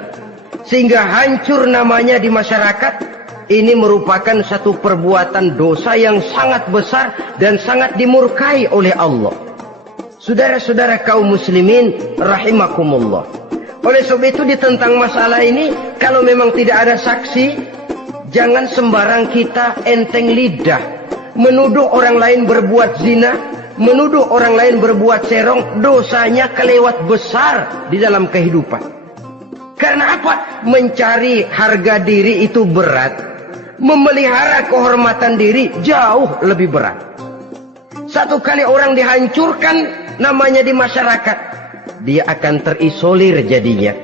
sehingga hancur namanya di masyarakat. Ini merupakan satu perbuatan dosa yang sangat besar dan sangat dimurkai oleh Allah. Saudara-saudara kaum muslimin rahimakumullah, oleh sebab itu ditentang masalah ini, kalau memang tidak ada saksi, jangan sembarang kita enteng lidah menuduh orang lain berbuat zina, menuduh orang lain berbuat serong. Dosanya kelewat besar di dalam kehidupan. Karena apa? Mencari harga diri itu berat, memelihara kehormatan diri jauh lebih berat. Satu kali orang dihancurkan namanya di masyarakat, dia akan terisolir jadinya.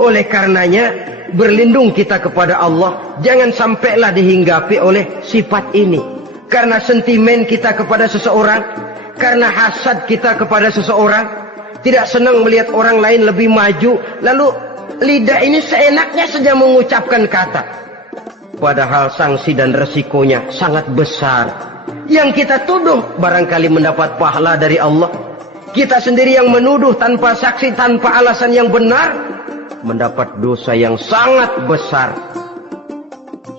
Oleh karenanya, berlindung kita kepada Allah, jangan sampailah dihinggapi oleh sifat ini. Karena sentimen kita kepada seseorang, karena hasad kita kepada seseorang, tidak senang melihat orang lain lebih maju, lalu lidah ini seenaknya saja mengucapkan kata. Padahal sanksi dan resikonya sangat besar. Yang kita tuduh barangkali mendapat pahala dari Allah. Kita sendiri yang menuduh tanpa saksi, tanpa alasan yang benar, mendapat dosa yang sangat besar.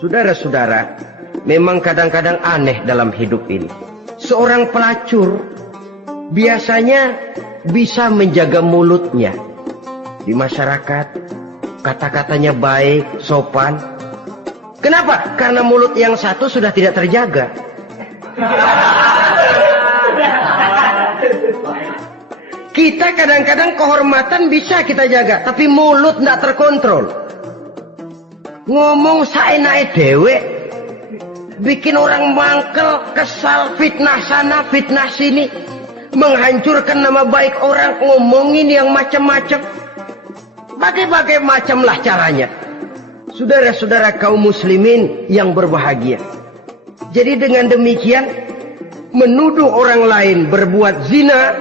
Saudara-saudara, memang kadang-kadang aneh dalam hidup ini. Seorang pelacur biasanya bisa menjaga mulutnya di masyarakat, kata-katanya baik, sopan. Kenapa? Karena mulut yang satu sudah tidak terjaga. Kita kadang-kadang kehormatan bisa kita jaga, tapi mulut tidak terkontrol. Ngomong saenake dewe, bikin orang mangkel, kesal, fitnah sana, fitnah sini, menghancurkan nama baik orang, ngomongin yang macam-macam. Bagai-bagai macamlah caranya. Saudara-saudara kaum muslimin yang berbahagia. Jadi dengan demikian, menuduh orang lain berbuat zina,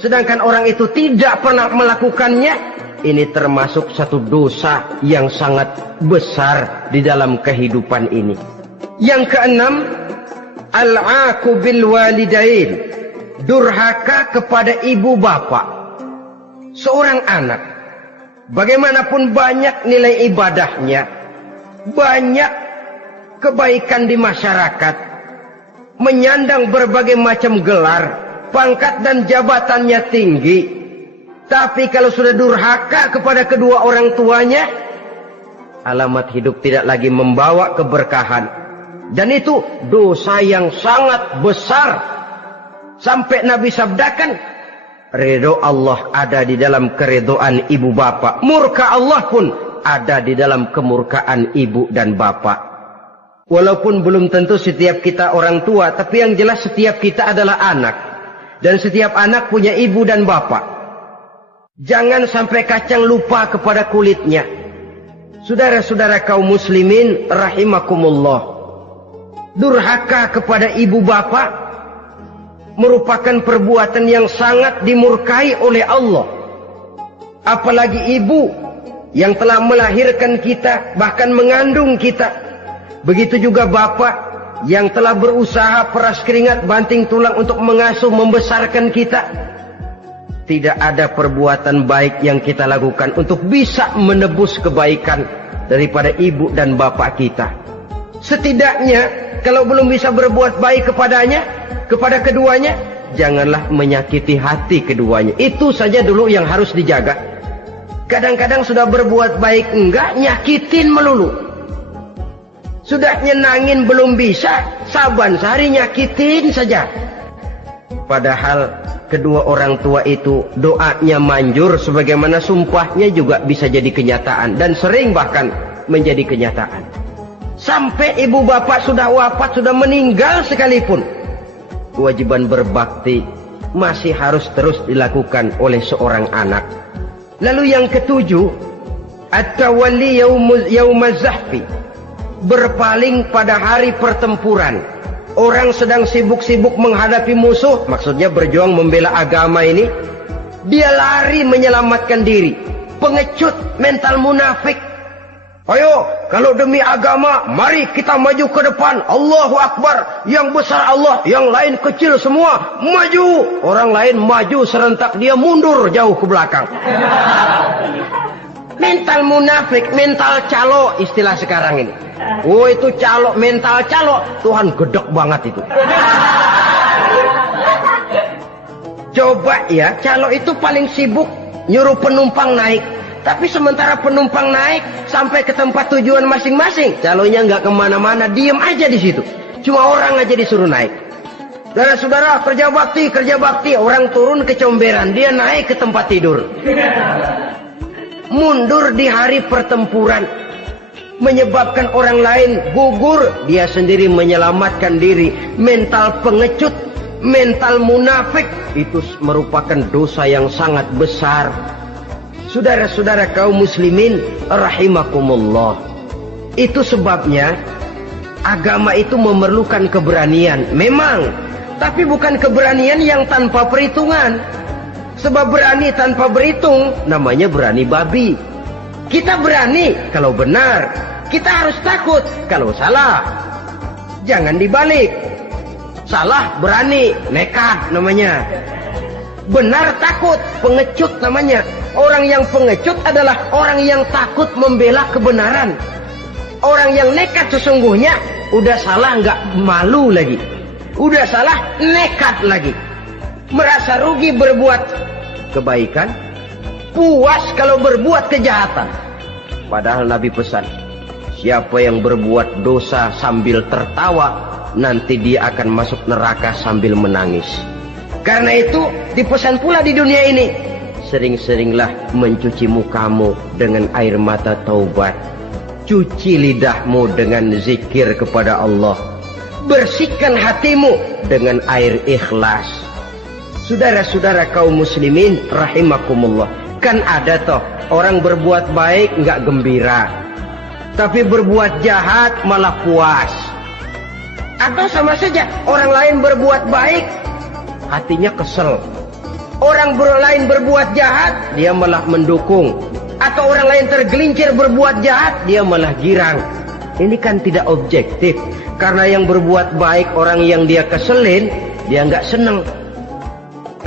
sedangkan orang itu tidak pernah melakukannya, ini termasuk satu dosa yang sangat besar di dalam kehidupan ini. Yang keenam, al-'aqu bil walidain, durhaka kepada ibu bapak. Seorang anak, bagaimanapun banyak nilai ibadahnya, banyak kebaikan di masyarakat, menyandang berbagai macam gelar, pangkat dan jabatannya tinggi, tapi kalau sudah durhaka kepada kedua orang tuanya, alamat hidup tidak lagi membawa keberkahan. Dan itu dosa yang sangat besar. Sampai Nabi sabdakan, ridho Allah ada di dalam keridhaan ibu bapak, murka Allah pun ada di dalam kemurkaan ibu dan bapak. Walaupun belum tentu setiap kita orang tua, tapi yang jelas setiap kita adalah anak. Dan setiap anak punya ibu dan bapak. Jangan sampai kacang lupa kepada kulitnya. Saudara-saudara kaum muslimin rahimakumullah, durhaka kepada ibu bapak merupakan perbuatan yang sangat dimurkai oleh Allah. Apalagi ibu yang telah melahirkan kita, bahkan mengandung kita. Begitu juga bapak yang telah berusaha peras keringat banting tulang untuk mengasuh membesarkan kita. Tidak ada perbuatan baik yang kita lakukan untuk bisa menebus kebaikan daripada ibu dan bapak kita. Setidaknya kalau belum bisa berbuat baik kepadanya, kepada keduanya, janganlah menyakiti hati keduanya. Itu saja dulu yang harus dijaga. Kadang-kadang sudah berbuat baik enggak, nyakitin melulu. Sudah nyenangin belum bisa, saban sehari nyakitin saja. Padahal kedua orang tua itu doanya manjur, sebagaimana sumpahnya juga bisa jadi kenyataan, dan sering bahkan menjadi kenyataan. Sampai ibu bapak sudah wafat, sudah meninggal sekalipun, kewajiban berbakti masih harus terus dilakukan oleh seorang anak. Lalu yang ketujuh, at-tawalli yaumaz zahfi, berpaling pada hari pertempuran. Orang sedang sibuk-sibuk menghadapi musuh, maksudnya berjuang membela agama ini, dia lari menyelamatkan diri. Pengecut, mental munafik. Ayo, kalau demi agama, mari kita maju ke depan. Allahu Akbar, yang besar Allah, yang lain kecil semua, maju. Orang lain maju serentak, dia mundur jauh ke belakang. Mental munafik, mental calo, istilah sekarang ini. Oh, itu calo, mental calo. Tuhan gedek banget itu. Coba ya, calo itu paling sibuk nyuruh penumpang naik. Tapi sementara penumpang naik sampai ke tempat tujuan masing-masing, calonya nggak kemana-mana, diem aja di situ. Cuma orang aja disuruh naik. Saudara-saudara, kerja bakti, orang turun ke comberan, dia naik ke tempat tidur. Mundur di hari pertempuran, menyebabkan orang lain gugur, dia sendiri menyelamatkan diri. Mental pengecut, mental munafik, itu merupakan dosa yang sangat besar. Saudara-saudara kaum muslimin rahimakumullah, itu sebabnya agama itu memerlukan keberanian memang, tapi bukan keberanian yang tanpa perhitungan. Sebab berani tanpa berhitung namanya berani babi. Kita berani kalau benar, kita harus takut kalau salah. Jangan dibalik. Salah berani, nekat namanya. Benar takut, pengecut namanya. Orang yang pengecut adalah orang yang takut membela kebenaran. Orang yang nekat sesungguhnya udah salah nggak malu lagi. Udah salah nekat lagi. Merasa rugi berbuat kebaikan, puas kalau berbuat kejahatan. Padahal Nabi pesan, siapa yang berbuat dosa sambil tertawa, nanti dia akan masuk neraka sambil menangis. Karena itu dipesan pula di dunia ini, sering-seringlah mencuci mukamu dengan air mata taubat. Cuci lidahmu dengan zikir kepada Allah. Bersihkan hatimu dengan air ikhlas. Saudara-saudara kaum muslimin rahimakumullah, kan ada toh orang berbuat baik nggak gembira, tapi berbuat jahat malah puas. Atau sama saja, orang lain berbuat baik hatinya kesel, orang lain berbuat jahat dia malah mendukung, atau orang lain tergelincir berbuat jahat dia malah girang. Ini kan tidak objektif, karena yang berbuat baik orang yang dia keselin dia nggak seneng.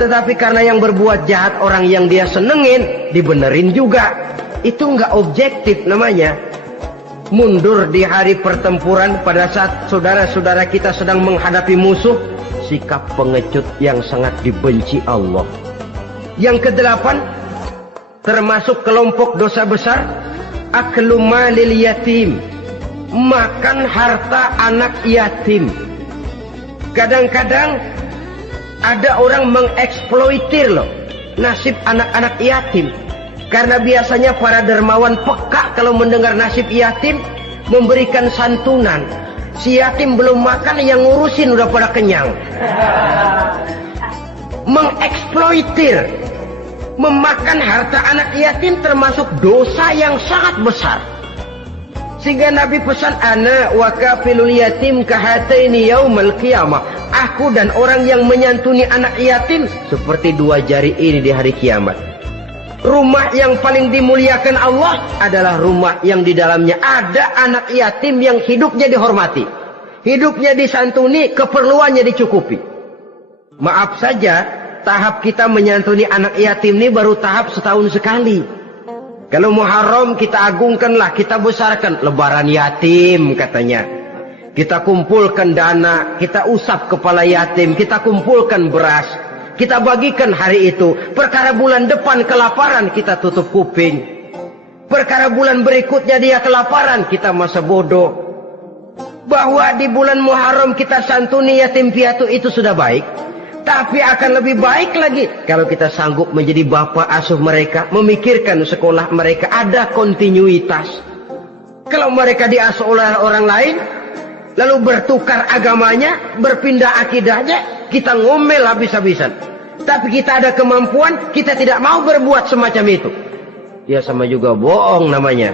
Tetapi karena yang berbuat jahat orang yang dia senengin, dibenerin juga. Itu nggak objektif namanya. Mundur di hari pertempuran pada saat saudara-saudara kita sedang menghadapi musuh, sikap pengecut yang sangat dibenci Allah. Yang kedelapan, termasuk kelompok dosa besar, aklu malil yatim, makan harta anak yatim. Kadang-kadang ada orang mengeksploitir loh nasib anak-anak yatim. Karena biasanya para dermawan peka kalau mendengar nasib yatim, memberikan santunan. Si yatim belum makan, yang ngurusin udah pada kenyang. Mengeksploitir, memakan harta anak yatim termasuk dosa yang sangat besar. Sehingga Nabi pesan, ana wa kafilul yatim kahataini yaumal qiyamah. Aku dan orang yang menyantuni anak yatim seperti dua jari ini di hari kiamat. Rumah yang paling dimuliakan Allah adalah rumah yang di dalamnya ada anak yatim yang hidupnya dihormati, hidupnya disantuni, keperluannya dicukupi. Maaf saja, tahap kita menyantuni anak yatim ini baru tahap setahun sekali. Kalau Muharram kita agungkanlah, kita besarkan. Lebaran yatim katanya. Kita kumpulkan dana, kita usap kepala yatim, kita kumpulkan beras, kita bagikan hari itu. Perkara bulan depan kelaparan, kita tutup kuping. Perkara bulan berikutnya dia kelaparan, kita masa bodoh. Bahwa di bulan Muharram kita santuni yatim piatu itu sudah baik. Tapi akan lebih baik lagi kalau kita sanggup menjadi bapak asuh mereka, memikirkan sekolah mereka, ada kontinuitas. Kalau mereka diasuh oleh orang lain, lalu bertukar agamanya, berpindah akidahnya, kita ngomel habis-habisan. Tapi kita ada kemampuan, kita tidak mau berbuat semacam itu. Ya sama juga bohong namanya.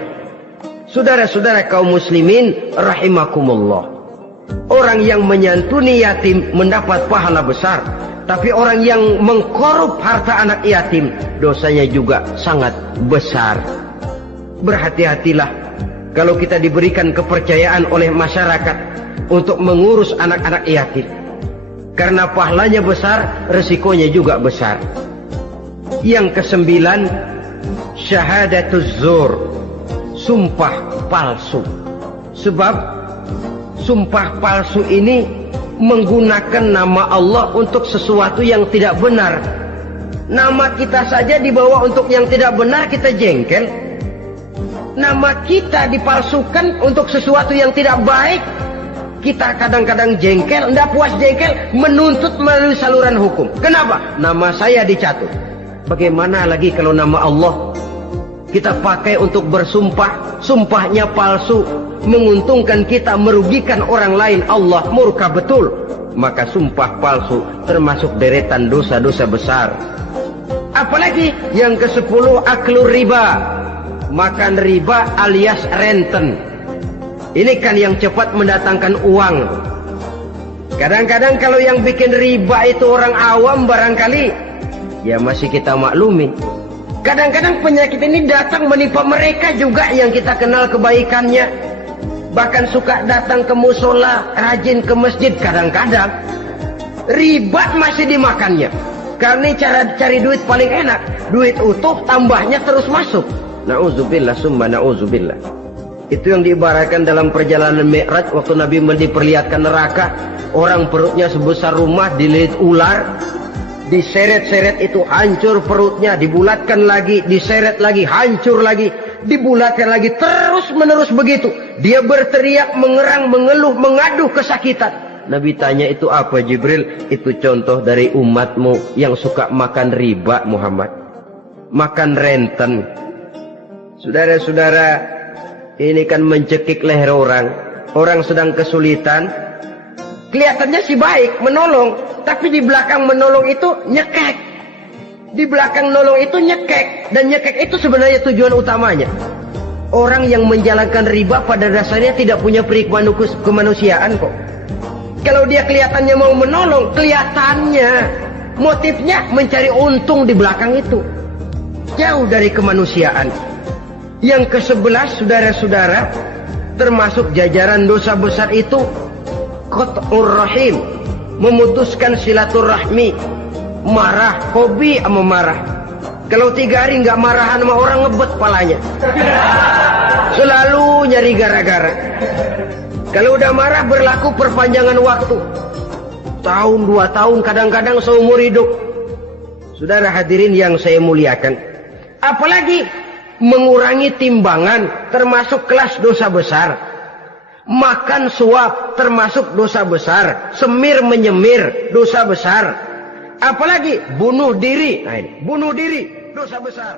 Saudara-saudara kaum muslimin rahimakumullah. Orang yang menyantuni yatim mendapat pahala besar. Tapi orang yang mengkorup harta anak yatim, dosanya juga sangat besar. Berhati-hatilah kalau kita diberikan kepercayaan oleh masyarakat untuk mengurus anak-anak yatim. Karena pahalanya besar, resikonya juga besar. Yang kesembilan, syahadatuz zur, sumpah palsu. Sebab sumpah palsu ini menggunakan nama Allah untuk sesuatu yang tidak benar. Nama kita saja dibawa untuk yang tidak benar, kita jengkel. Nama kita dipalsukan untuk sesuatu yang tidak baik, kita kadang-kadang jengkel. Tidak puas jengkel, menuntut melalui saluran hukum. Kenapa? Nama saya dicatut. Bagaimana lagi kalau nama Allah kita pakai untuk bersumpah, sumpahnya palsu, menguntungkan kita, merugikan orang lain, Allah murka betul. Maka sumpah palsu termasuk deretan dosa-dosa besar. Apalagi yang ke-10, aklur riba, makan riba alias renten. Ini kan yang cepat mendatangkan uang. Kadang-kadang kalau yang bikin riba itu orang awam barangkali, ya masih kita maklumi. Kadang-kadang penyakit ini datang menimpa mereka juga yang kita kenal kebaikannya. Bahkan suka datang ke musola, rajin ke masjid. Kadang-kadang riba masih dimakannya. Karena cara cari duit paling enak. Duit utuh, tambahnya terus masuk. Na'udzubillah summa na'udzubillah. Itu yang diibaratkan dalam perjalanan Mi'raj. Waktu Nabi diperlihatkan neraka. Orang perutnya sebesar rumah, dililit ular. Diseret-seret itu hancur perutnya, dibulatkan lagi, diseret lagi, hancur lagi, dibulatkan lagi, terus menerus begitu. Dia berteriak, mengerang, mengeluh, mengaduh kesakitan. Nabi tanya, itu apa Jibril? Itu contoh dari umatmu yang suka makan riba Muhammad. Makan renten. Saudara-saudara, ini kan mencekik leher orang. Orang sedang kesulitan. Kelihatannya sih baik, menolong. Tapi di belakang menolong itu nyekek. Di belakang nolong itu nyekek. Dan nyekek itu sebenarnya tujuan utamanya. Orang yang menjalankan riba pada dasarnya tidak punya perikman kemanusiaan kok. Kalau dia kelihatannya mau menolong, kelihatannya motifnya mencari untung di belakang itu. Jauh dari kemanusiaan. Yang ke-11, saudara-saudara, termasuk jajaran dosa besar itu qat'ur rahim, memutuskan silaturahmi. Marah, hobi sama marah. Kalau 3 hari nggak marahan sama orang, ngebet palanya. Selalu nyari gara-gara. Kalau udah marah berlaku perpanjangan waktu. Tahun, 2 tahun, kadang-kadang seumur hidup. Saudara hadirin yang saya muliakan. Apalagi mengurangi timbangan termasuk kelas dosa besar. Makan suap termasuk dosa besar. Semir menyemir dosa besar. Apalagi bunuh diri. Nah ini, bunuh diri dosa besar.